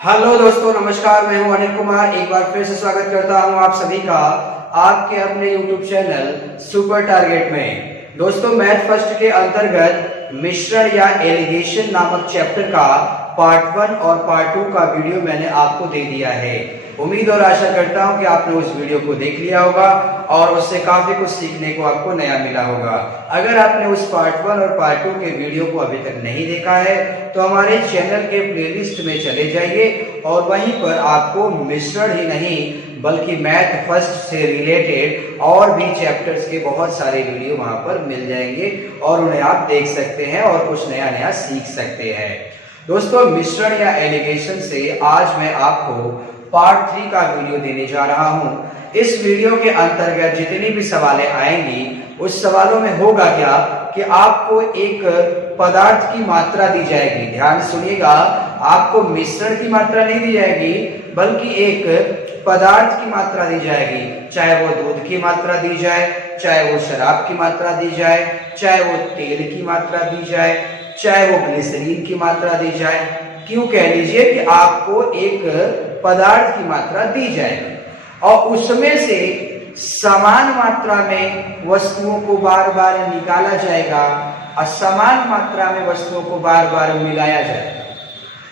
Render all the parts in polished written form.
Hello दोस्तों, नमस्कार। मैं हूं अनिल कुमार। एक बार फिर से स्वागत करता हूं आप सभी का आपके अपने YouTube चैनल सुपर टारगेट में। दोस्तों, मैथ फर्स्ट के अंतर्गत मिश्रण या एलिगेशन नामक चैप्टर का पार्ट 1 और पार्ट 2 का वीडियो मैंने आपको दे दिया है। उम्मीद और आशा करता हूं कि आपने उस वीडियो को देख लिया होगा और उससे काफी कुछ सीखने को आपको नया मिला होगा। अगर आपने उस पार्ट 1 और पार्ट 2 के वीडियो को अभी तक नहीं देखा है तो हमारे चैनल के प्लेलिस्ट में चले जाइए और वहीं पर आपको मिश्रण ही नहीं बल्कि मैथ फर्स्ट से रिलेटेड और भी चैप्टर्स के बहुत सारे वीडियो वहां पर मिल जाएंगे और उन्हें आप देख सकते हैं और कुछ नया नया सीख सकते हैं। दोस्तों, मिश्रण या एलिगेशन से आज मैं आपको पार्ट 3 का वीडियो देने जा रहा हूं। इस वीडियो के अंतर्गत जितनी भी सवालें आएंगी उस सवालों में होगा क्या कि आपको एक पदार्थ की मात्रा दी जाएगी। ध्यान सुनिएगा, आपको मिश्रण की मात्रा नहीं दी जाएगी बल्कि एक पदार्थ की मात्रा दी जाएगी। चाहे वो दूध की मात्रा दी जाए, चाहे वो शराब की मात्रा दी जाए, चाहे वो तेल की मात्रा दी जाए, चाहे वो ग्लिसरीन की मात्रा दी जाए। क्यों कह लीजिए कि आपको एक पदार्थ की मात्रा दी जाएगी और उसमें से समान मात्रा में वस्तुओं को बार बार निकाला जाएगा और समान मात्रा में वस्तुओं को बार बार मिलाया जाएगा,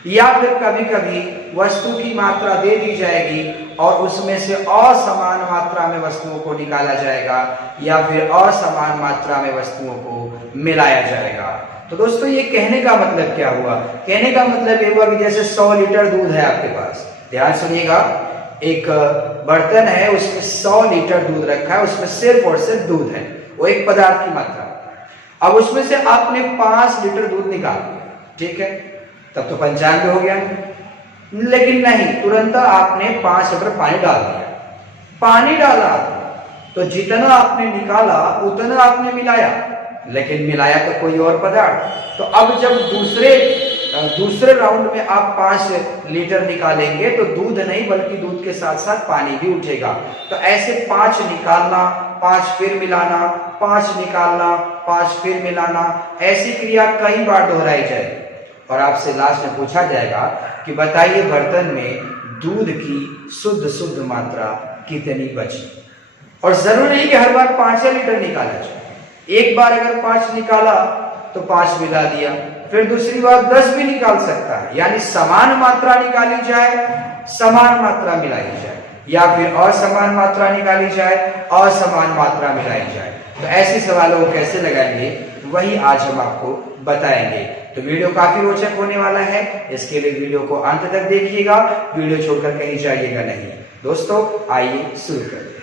या फिर कभी कभी वस्तु की मात्रा दे दी जाएगी और उसमें से असमान मात्रा में वस्तुओं को निकाला जाएगा या फिर असमान मात्रा में वस्तुओं को मिलाया जाएगा। तो दोस्तों, ये कहने का मतलब क्या हुआ? कहने का मतलब ये हुआ कि जैसे 100 लीटर दूध है आपके पास। ध्यान सुनिएगा, एक बर्तन है, उसमें 100 लीटर दूध रखा है, उसमें सिर्फ और सिर्फ दूध है, वो एक पदार्थ की मात्रा। अब उसमें से आपने 5 लीटर दूध निकाल दिया, ठीक है, तब तो 95 हो गया। लेकिन नहीं, तुरंत आपने 5 लीटर पानी डाल दिया। पानी डाला तो जितना आपने निकाला उतना आपने मिलाया, लेकिन मिलाया तो कोई और पदार्थ। तो अब जब दूसरे राउंड में आप 5 लीटर निकालेंगे तो दूध नहीं बल्कि दूध के साथ साथ पानी भी उठेगा। तो ऐसे 5 निकालना, 5 फिर मिलाना, 5 निकालना, 5 फिर मिलाना, ऐसी क्रिया कई बार दोहराई जाएगी और आपसे लास्ट में पूछा जाएगा कि बताइए बर्तन में दूध की शुद्ध मात्रा कितनी बची। और जरूरी नहीं कि हर बार 5 लीटर निकाला जाए। एक बार अगर 5 निकाला तो 5 मिला दिया, फिर दूसरी बार 10 भी निकाल सकता है। यानी समान मात्रा निकाली जाए, समान मात्रा मिलाई जाए, या फिर असमान मात्रा निकाली जाए, असमान मात्रा मिलाई जाए। तो ऐसे सवालों को कैसे लगाएंगे वही आज हम आपको बताएंगे। तो वीडियो काफी रोचक होने वाला है, इसके लिए वीडियो को अंत तक देखिएगा, वीडियो छोड़कर कहीं जाइएगा नहीं। दोस्तों, आइए शुरू करते हैं।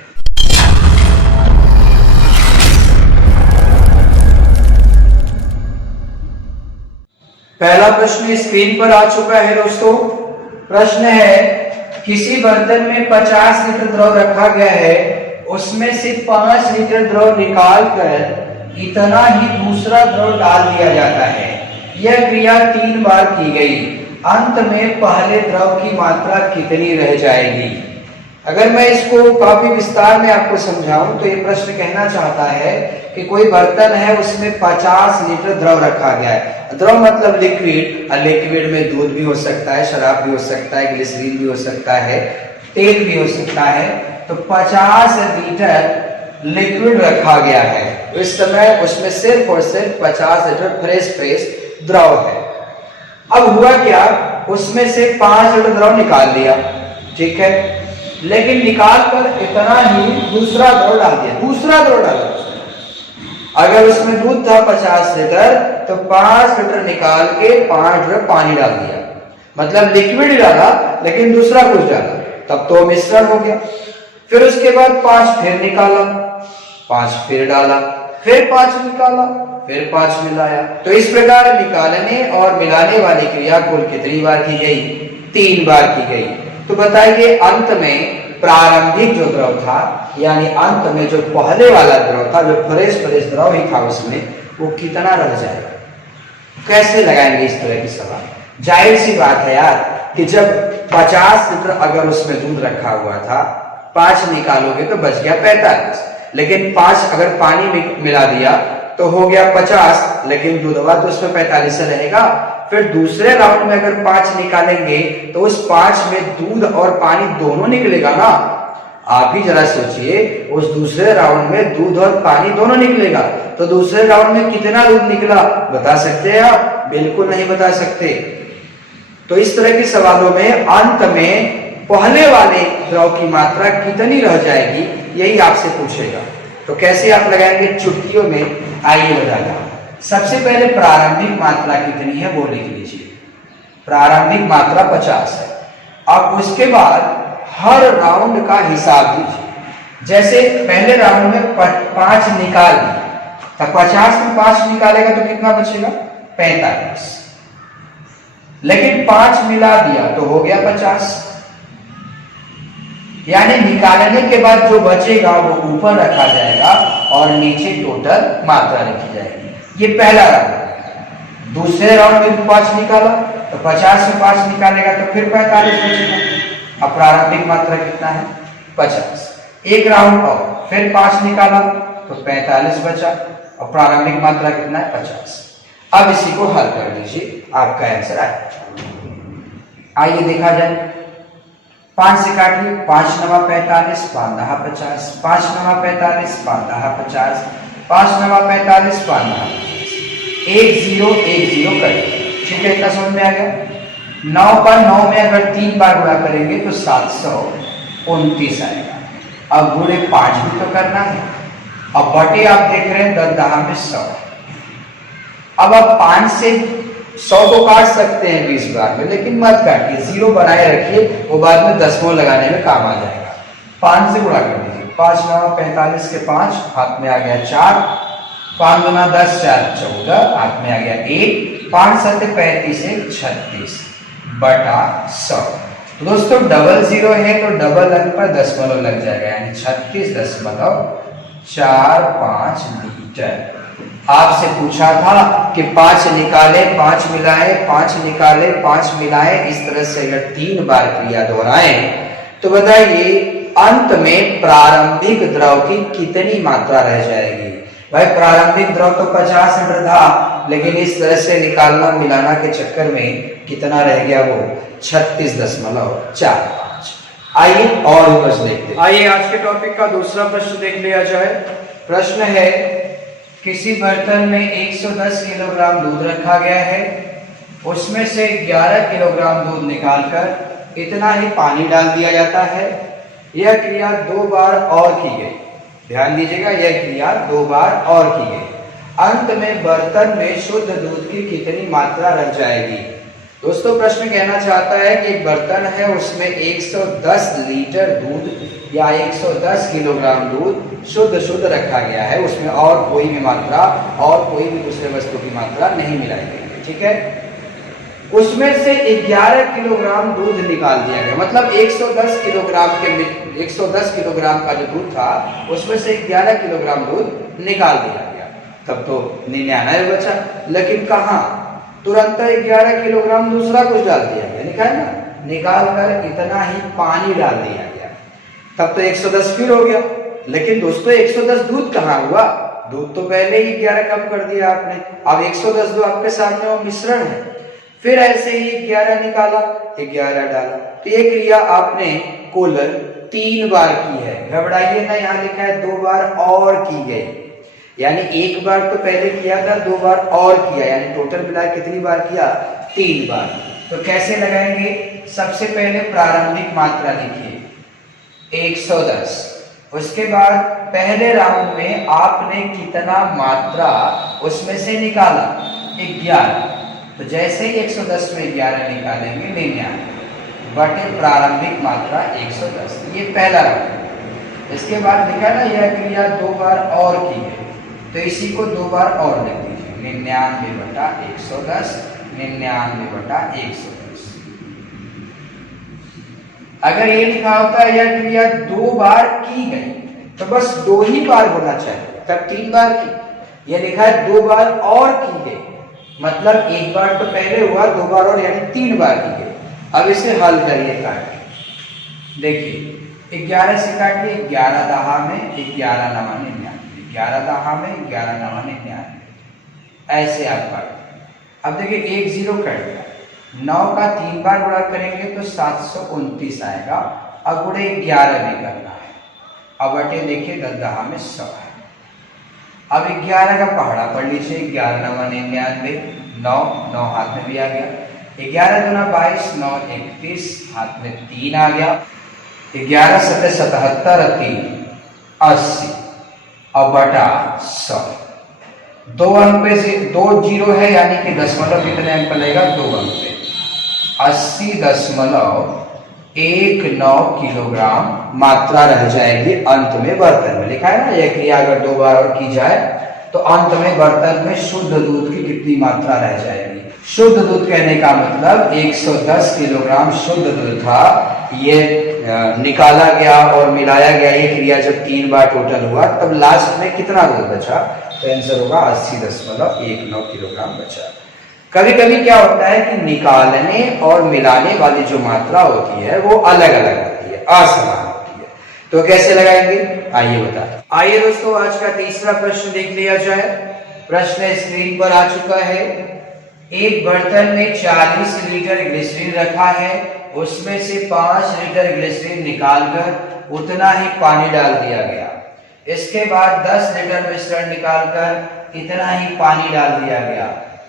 पहला प्रश्न स्क्रीन पर आ चुका है। दोस्तों, प्रश्न है, किसी बर्तन में 50 लीटर द्रव रखा गया है, उसमें से 5 लीटर द्रव निकालकर इतना ही दूसरा द्रव डाल दिया जाता है। यह क्रिया 3 बार की गई, अंत में पहले द्रव की मात्रा कितनी रह जाएगी? अगर मैं इसको काफी विस्तार में आपको समझाऊं तो ये प्रश्न कहना चाहता है कि कोई बर्तन है, उसमें 50 लीटर द्रव रखा गया है। द्रव मतलब लिक्विड, और लिक्विड में दूध भी हो सकता है, शराब भी हो सकता है, ग्लिसरीन भी हो सकता है, तेल भी हो सकता है। तो 50 लीटर लिक्विड रखा गया है, इस समय उसमें सिर्फ और सिर्फ 50 लीटर फ्रेश द्रव है। अब हुआ क्या, उसमें से 5 लीटर द्रव निकाल दिया, ठीक है, लेकिन निकाल कर इतना ही दूसरा द्रव डाल दिया, दूसरा द्रव डाला। अगर उसमें दूध था 50 लीटर तो 5 लीटर निकाल के 5 लीटर पानी डाल दिया, मतलब लिक्विड डाला लेकिन दूसरा कुछ डाला, तब तो मिश्रण हो गया। फिर उसके बाद 5 फिर निकाला, 5 फिर डाला, फिर 5 निकाला, फिर 5 मिलाया। तो इस प्रकार निकालने और मिलाने वाली क्रिया कुल कितनी बार की गई? 3 बार की गई। तो बताइए अंत में प्रारंभिक जो द्रव था, यानी अंत में जो पहले वाला द्रव था, जो फ्रेश द्रव ही था, उसमें वो कितना रह जाएगा? कैसे लगाएंगे इस तरह की सवाल? जाहिर सी बात है यार कि जब 50 लीटर अगर उसमें दूध रखा हुआ था, 5 निकालोगे तो बच गया 45, लेकिन 5 अगर पानी में मिला दिया तो हो गया 50, लेकिन दूधवा तो उसमें 45 रहेगा। फिर दूसरे राउंड में अगर 5 निकालेंगे तो उस 5 में दूध और पानी दोनों निकलेगा ना। आप ही जरा सोचिए, उस दूसरे राउंड में दूध और पानी दोनों निकलेगा, तो दूसरे राउंड में कितना दूध निकला बता सकते हैं आप? बिल्कुल नहीं बता सकते। तो इस तरह के सवालों में अंत में पहले वाले द्रव की मात्रा कितनी रह जाएगी, यही आपसे पूछेगा। तो कैसे आप लगाएंगे चुटकियों में, आइए बताइए। सबसे पहले प्रारंभिक मात्रा कितनी है वो लिख लीजिए। प्रारंभिक मात्रा 50 है। अब उसके बाद हर राउंड का हिसाब लीजिए। जैसे पहले राउंड में 5 निकाल दिए, तो 50 में 5 निकालेगा तो कितना बचेगा? 45। लेकिन 5 मिला दिया तो हो गया 50। यानी निकालने के बाद जो बचेगा वो ऊपर रखा जाएगा और नीचे टोटल मात्रा लिखी जाएगी। ये पहला राउंड। दूसरे राउंड में 5 निकाला तो 50 में 5 निकालेगा तो फिर 45 बचेगा। अब प्रारंभिक मात्रा कितना है? 50। एक राउंड और फिर 5 निकाला तो 45 बचा और प्रारंभिक मात्रा कितना है? 50। अब इसी को हल कर लीजिए, आपका आंसर आएगा। आइए देखा जाए। 5 से काटिए, 5 नवा 45, 5 दहा 50, 5 नवा 45, 5 दहा 50, 5 नवा 45, 5 दहा 50। 1 0 1 0 करिए। ठीक है, इतना समझ में आ गया। 9 पर 9 में अगर 3 बार गुणा करेंगे तो 729 आएगा। अब गुणे 5 भी तो करना है। अब बटे आप देख रहे हैं 10 दहा में 100। अब आप 5 से 100 को काट सकते हैं 20 बार में, लेकिन मत काटिए, 0 बनाए रखिए, वो बाद में दशमलव लगाने में काम आ जाएगा। 5 से गुणा कर दीजिए। 5 नवा 45 के 5, हाथ में आ गया 4, 5 गुना 10 4 14, हाथ में आ गया 1, 5 7 35 से 36 बटा 100। तो दोस्तों डबल 0 है तो डबल अंक पर दशमलव लग जाएगा, यानी 36.45 लीटर। आपसे पूछा था कि 5 निकाले 5 मिलाए, 5 निकाले 5 मिलाए, इस तरह से अगर 3 बार क्रिया दोहराएं तो बताइए अंत में प्रारंभिक द्रव की कितनी मात्रा रह जाएगी। भाई प्रारंभिक द्रव तो 50 लीटर था, लेकिन इस तरह से निकालना मिलाना के चक्कर में कितना रह गया? वो 36.45। आइए और प्रश्न देखते हैं। आइए आज के टॉपिक का दूसरा प्रश्न देख लिया जाए। प्रश्न है, किसी बर्तन में 110 किलोग्राम दूध रखा गया है, उसमें से 11 किलोग्राम दूध निकालकर इतना ही पानी डाल दिया जाता है। यह क्रिया 2 बार और की गई। ध्यान दीजिएगा, यह क्रिया 2 बार और की गई। अंत में बर्तन में शुद्ध दूध की कितनी मात्रा रह जाएगी? दोस्तों प्रश्न कहना चाहता है कि एक बर्तन है, उसमें 110 लीटर दूध या 110 किलोग्राम दूध शुद्ध रखा गया है, उसमें और कोई भी मात्रा और कोई भी दूसरे वस्तु की मात्रा नहीं मिलाई गई है। ठीक है, उसमें से 11 किलोग्राम दूध निकाल दिया गया, मतलब 110 किलोग्राम का जो दूध था उसमें से 11 किलोग्राम दूध निकाल दिया गया, तब तो 99 बचा। लेकिन कहाँ? तुरंत 11 किलोग्राम दूसरा कुछ डाल दिया गया, लिखा है ना, निकाल कर इतना ही पानी डाल दिया गया, तब तो 110 फिर हो गया। लेकिन दोस्तों 110 दूध कहाँ हुआ? दूध तो पहले ही 11 कम कर दिया आपने। अब 110 जो आपके सामने वो मिश्रण है, फिर ऐसे ही 11 निकाला, 11 डाला, तो ये क्रिया आपने कुल 3 बार की है। घबराइए ना, यहाँ लिखा है 2 बार और की गई, यानी 1 बार तो पहले किया था, 2 बार और किया, यानी टोटल मिला कितनी बार किया? 3 बार। तो कैसे लगाएंगे? सबसे पहले प्रारंभिक मात्रा लिखिए 110। उसके बाद पहले राउंड में आपने कितना मात्रा उसमें से निकाला? 11। तो जैसे ही 110 में 11 निकालेंगे 99 बटे प्रारंभिक मात्रा 110, ये पहला राउंड। इसके बाद लिखा ना यह क्रिया 2 बार और की है, तो इसी को 2 बार और लिख दीजिए, 99 बटा 110, 99 बटा 110। अगर ये लिखा होता है यह क्रिया 2 बार की गई तो बस 2 ही बार होना चाहिए, तब 3 बार की। यह लिखा है 2 बार और की गई, मतलब 1 बार तो पहले हुआ, 2 बार और, यानी 3 बार की गई। अब इसे हल करिए, काट देखिए 11 से काटिए, 11 दहा में 11 नवा 99, 11 दहा में 11 नवा 99, ऐसे आप काट। अब देखिए 1 0 कट गया, 9 का 3 बार गुणा करेंगे तो 729 आएगा। अब गुणे 11 भी करना है। अब बटे देखिए 10 दहा में 100 है। अब 11 का पहाड़ा पढ़ लीजिए, 11 9 99, 9 9 हाथ में भी आ गया, 11 दूना 22, 9 31, हाथ में 3 आ गया, 11 7 77, 3 80, अब बटा 100। 2 अंक पे से 2 जीरो है, यानी कि दशमलव कितने अंक लगेगा, 2 अंक पे 80.19 किलोग्राम मात्रा रह जाएगी अंत में बर्तन में। लिखा है ना, यह क्रिया अगर 2 बार और की जाए तो अंत में बर्तन में शुद्ध दूध की कितनी मात्रा रह जाएगी। शुद्ध दूध कहने का मतलब 110 किलोग्राम शुद्ध दूध था, ये निकाला गया और मिलाया गया। ये क्रिया जब 3 बार टोटल हुआ तब लास्ट में कितना दूध बचा, तो आंसर होगा 80.19 किलोग्राम बचा। कभी कभी क्या होता है कि निकालने और मिलाने वाली जो मात्रा होती है वो अलग अलग होती है, असमान होती है। तो कैसे लगाएंगे, आइए बताते। आइए दोस्तों, आज का तीसरा प्रश्न देख लिया जाए। प्रश्न स्क्रीन पर आ चुका है। एक बर्तन में 40 लीटर ग्लिसरीन रखा है, उसमें से 5 लीटर ग्लिसरीन निकालकर उतना ही पानी डाल दिया गया। इसके बाद 10 लीटर मिश्रण निकालकर इतना ही पानी डाल दिया गया।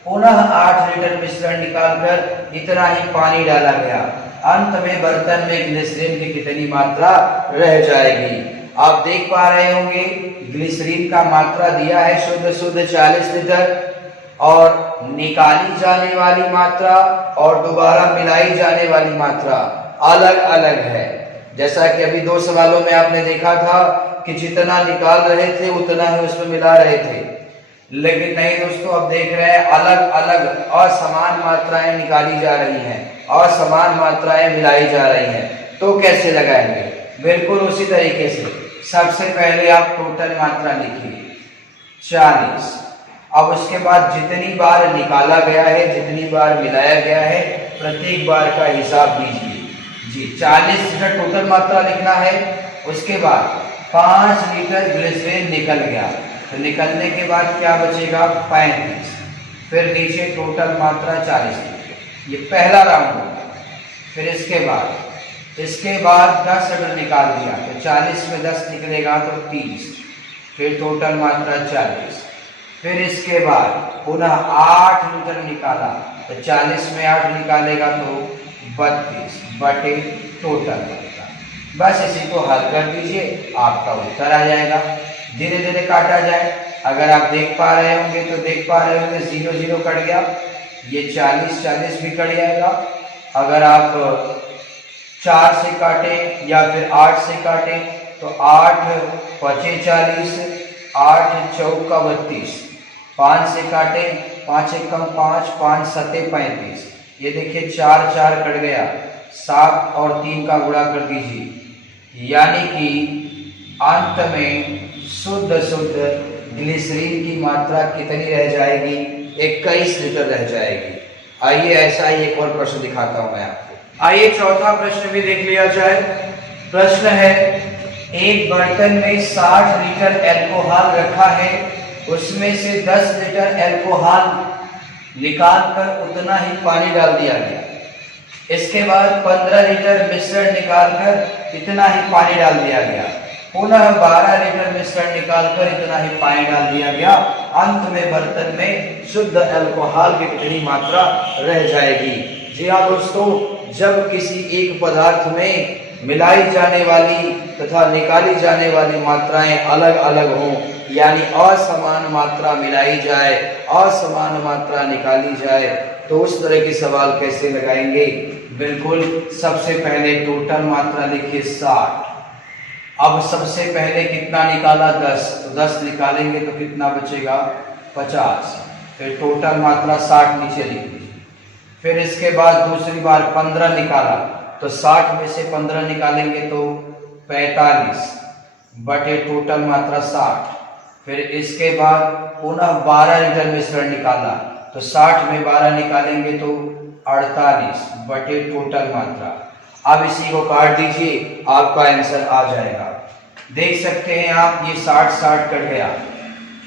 पुनः 8 लीटर मिश्रण निकालकर इतना ही पानी डाला गया। अंत में बर्तन में ग्लिसरीन की कितनी मात्रा रह जाएगी। आप देख पा रहे होंगे ग्लिसरीन का मात्रा दिया है शुद्ध 40 लीटर, और निकाली जाने वाली मात्रा और दोबारा मिलाई जाने वाली मात्रा अलग अलग है। जैसा कि अभी 2 सवालों में आपने देखा था कि जितना निकाल रहे थे उतना ही उसमें मिला रहे थे, लेकिन नहीं दोस्तों, अब देख रहे हैं अलग अलग असमान मात्राएं निकाली जा रही हैं, असमान मात्राएं मिलाई जा रही हैं। तो कैसे लगाएंगे, बिल्कुल उसी तरीके से। सबसे पहले आप टोटल मात्रा लिखिए 40। अब उसके बाद जितनी बार निकाला गया है, जितनी बार मिलाया गया है, प्रत्येक बार का हिसाब दीजिए जी। 40 लीटर टोटल मात्रा लिखना है। उसके बाद 5 लीटर ग्लिसरीन निकल गया, तो निकलने के बाद क्या बचेगा, 35। फिर नीचे टोटल मात्रा 40 लीटर, ये पहला राउंड होगा। फिर इसके बाद 10 लीटर निकाल दिया, तो 40 में 10 निकलेगा तो 30। फिर टोटल मात्रा 40। फिर इसके बाद पुनः 8 लीटर निकाला, तो 40 में 8 निकालेगा तो 32 बटे टोटल मात्रा। बस इसी को हल कर दीजिए, आपका उत्तर आ जाएगा। धीरे धीरे काटा जाए। अगर आप देख पा रहे होंगे तो देख पा रहे होंगे 0 0 कट गया, ये 40 40 भी कट जाएगा। अगर आप 4 से काटे या फिर 8 से काटे तो 8 5 40, 8 चौका 32। 5 से काटे, 5 1 5, 5 7 35। ये देखिए 4 4 कट गया, 7 और 3 का गुणा कर दीजिए, यानी कि अंत में शुद्ध ग्लिसरीन की मात्रा कितनी रह जाएगी, 21 लीटर रह जाएगी। आइए ऐसा ही एक और प्रश्न दिखाता हूं मैं आपको। आइए चौथा प्रश्न भी देख लिया जाए। प्रश्न है, एक बर्तन में 60 लीटर अल्कोहल रखा है, उसमें से 10 लीटर अल्कोहल निकालकर उतना ही पानी डाल दिया गया। इसके बाद 15 लीटर मिश्रण निकालकर इतना ही पानी डाल दिया गया। पुनः 12 लीटर मिश्रण निकालकर इतना ही पानी डाल दिया गया। अंत में बर्तन में शुद्ध अल्कोहल की कितनी मात्रा रह जाएगी। जी हाँ दोस्तों, जब किसी एक पदार्थ में मिलाई जाने वाली तथा निकाली जाने वाली मात्राएं अलग अलग हों, यानी असमान मात्रा मिलाई जाए, असमान मात्रा निकाली जाए, तो उस तरह के सवाल कैसे लगाएंगे। बिल्कुल सबसे पहले टोटल मात्रा लिखिए 60। अब सबसे पहले कितना निकाला, 10, तो 10 निकालेंगे तो कितना बचेगा, 50। फिर टोटल मात्रा 60 नीचे लिख दीजिए। फिर इसके बाद दूसरी बार 15 निकाला, तो 60 में से 15 निकालेंगे तो 45 बटे टोटल मात्रा 60। फिर इसके बाद पुनः 12 लीटर मिश्रण निकाला, तो 60 में 12 निकालेंगे तो 48 बटे टोटल मात्रा। अब इसी को काट दीजिए, आपका आंसर आ जाएगा। देख सकते हैं आप, ये 60 60 कट गया,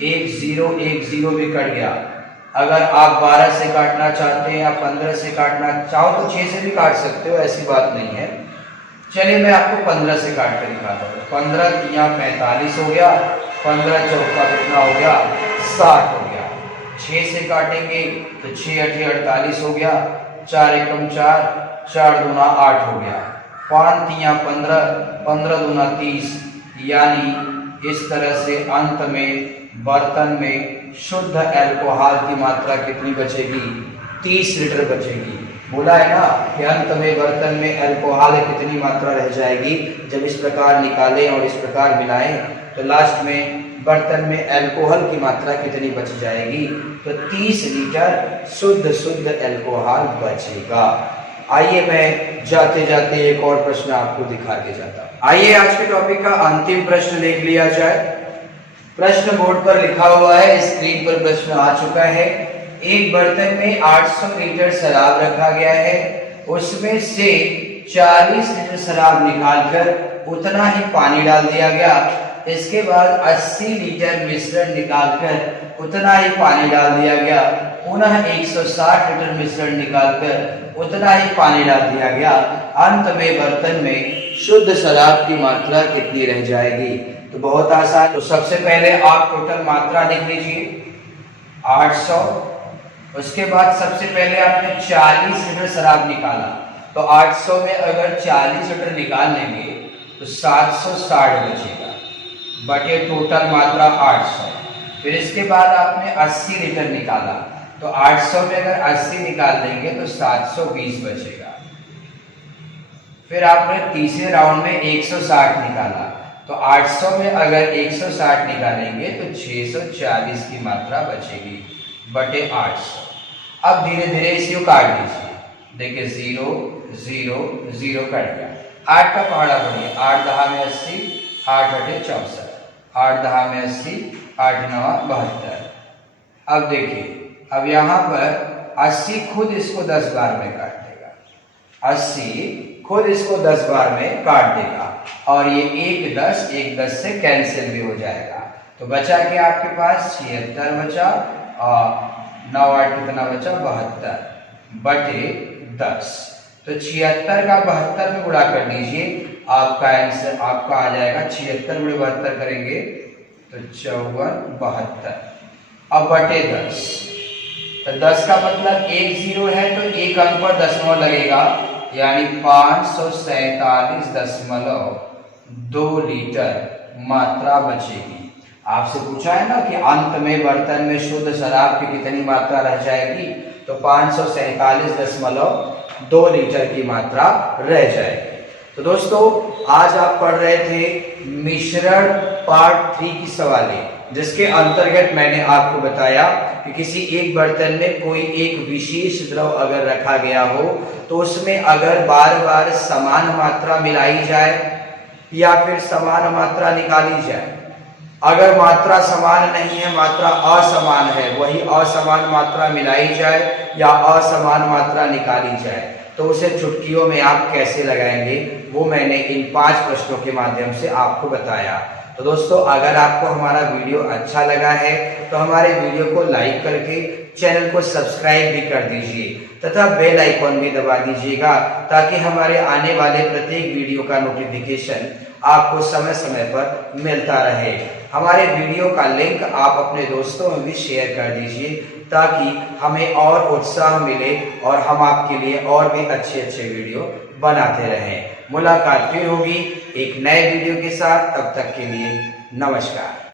1 0 1 0 भी कट गया, अगर आप 12 से काटना चाहते हैं या 15 से काटना चाहो तो 6 से भी काट सकते हो, ऐसी बात नहीं है। चलिए मैं आपको 15 से काट कर दिखाता हूँ। 15 या 45 हो गया, 15 चौका कितना हो गया 60 हो गया। 6 से काटेंगे तो 6 8 48 हो गया, 4 एकम 4, 4 दूना 8 हो गया, 5 3 15, 15 दूना 30। यानी इस तरह से अंत में बर्तन में शुद्ध अल्कोहल की मात्रा कितनी बचेगी? 30 लीटर बचेगी। बोला है ना कि अंत में बर्तन में अल्कोहल कितनी मात्रा रह जाएगी। जब इस प्रकार निकालें और इस प्रकार मिलाएं तो लास्ट में बर्तन में अल्कोहल की मात्रा कितनी बच जाएगी? तो 30 लीटर शुद्ध अल्कोहल बचेगा। आइए मैं जाते जाते एक और प्रश्न आपको दिखा के जाता हूं। आइए आज के टॉपिक का अंतिम प्रश्न देख लिया जाए। प्रश्न बोर्ड पर लिखा हुआ है, स्क्रीन पर प्रश्न आ चुका है। एक बर्तन में 800 लीटर शराब रखा गया है, उसमें से 40 लीटर शराब निकालकर उतना ही पानी डाल दिया गया। इसके बाद 80 लीटर मिश्रण निकालकर उतना ही पानी डाल दिया गया। पुनः 160 लीटर मिश्रण निकालकर उतना ही पानी डाल दिया गया। अंत में बर्तन में शुद्ध शराब की मात्रा कितनी रह जाएगी? तो बहुत आसान। तो सबसे पहले आप टोटल मात्रा लिख लीजिए 800। उसके बाद सबसे पहले आपने 40 लीटर शराब निकाला, तो 800 में अगर 40 लीटर निकाल लेंगे तो 760 बचेगा बटे टोटल मात्रा 800। फिर इसके बाद आपने 80 लीटर निकाला, तो 800 में अगर 80 निकाल देंगे तो 720 बचेगा। फिर आपने तीसरे राउंड में 160 निकाला, तो 800 में अगर 160 निकालेंगे तो 640 की मात्रा बचेगी बटे 800। अब धीरे धीरे इसे काट दीजिए। देखिए 0 0 0 कट गया। 8 का पहाड़ा बढ़िए, 8 दहा में 80, 8 अठे 64, 8 दहा में 80, 8 नवा 72। अब देखिए, अब यहाँ पर 80 खुद इसको 10 बार में काट देगा, 80 खुद इसको 10 बार में काट देगा और ये 1 10 से कैंसिल भी हो जाएगा। तो बचा कि आपके पास 76 बचा और 9 8 कितना बचा 72 बटे 10। तो 76 का 72 में गुणा कर लीजिए, आपका आंसर आपका आ जाएगा 76 में 72 करेंगे तो 54 72। अब बटे 10, तो 10 का मतलब 1 0 है तो एक अंक पर दशमलव लगेगा, यानी 547.2 लीटर मात्रा बचेगी। आपसे पूछा है ना कि अंत में बर्तन में शुद्ध शराब की कितनी मात्रा रह जाएगी, तो 547.2 लीटर की मात्रा रह जाएगी। तो दोस्तों आज आप पढ़ रहे थे मिश्रण पार्ट 3 की सवालें, जिसके अंतर्गत मैंने आपको बताया कि किसी एक बर्तन में कोई एक विशेष द्रव अगर रखा गया हो तो उसमें अगर बार बार समान मात्रा मिलाई जाए या फिर समान मात्रा निकाली जाए, अगर मात्रा समान नहीं है, मात्रा असमान है, वही असमान मात्रा मिलाई जाए या असमान मात्रा निकाली जाए, तो उसे चुटकियों में आप कैसे लगाएंगे वो मैंने इन 5 प्रश्नों के माध्यम से आपको बताया। तो दोस्तों अगर आपको हमारा वीडियो अच्छा लगा है तो हमारे वीडियो को लाइक करके चैनल को सब्सक्राइब भी कर दीजिए तथा बेल आइकॉन भी दबा दीजिएगा, ताकि हमारे आने वाले प्रत्येक वीडियो का नोटिफिकेशन आपको समय समय पर मिलता रहे। हमारे वीडियो का लिंक आप अपने दोस्तों में भी शेयर कर दीजिए, ताकि हमें और उत्साह मिले और हम आपके लिए और भी अच्छे अच्छे वीडियो बनाते रहें। मुलाकात फिर होगी एक नए वीडियो के साथ, तब तक के लिए नमस्कार।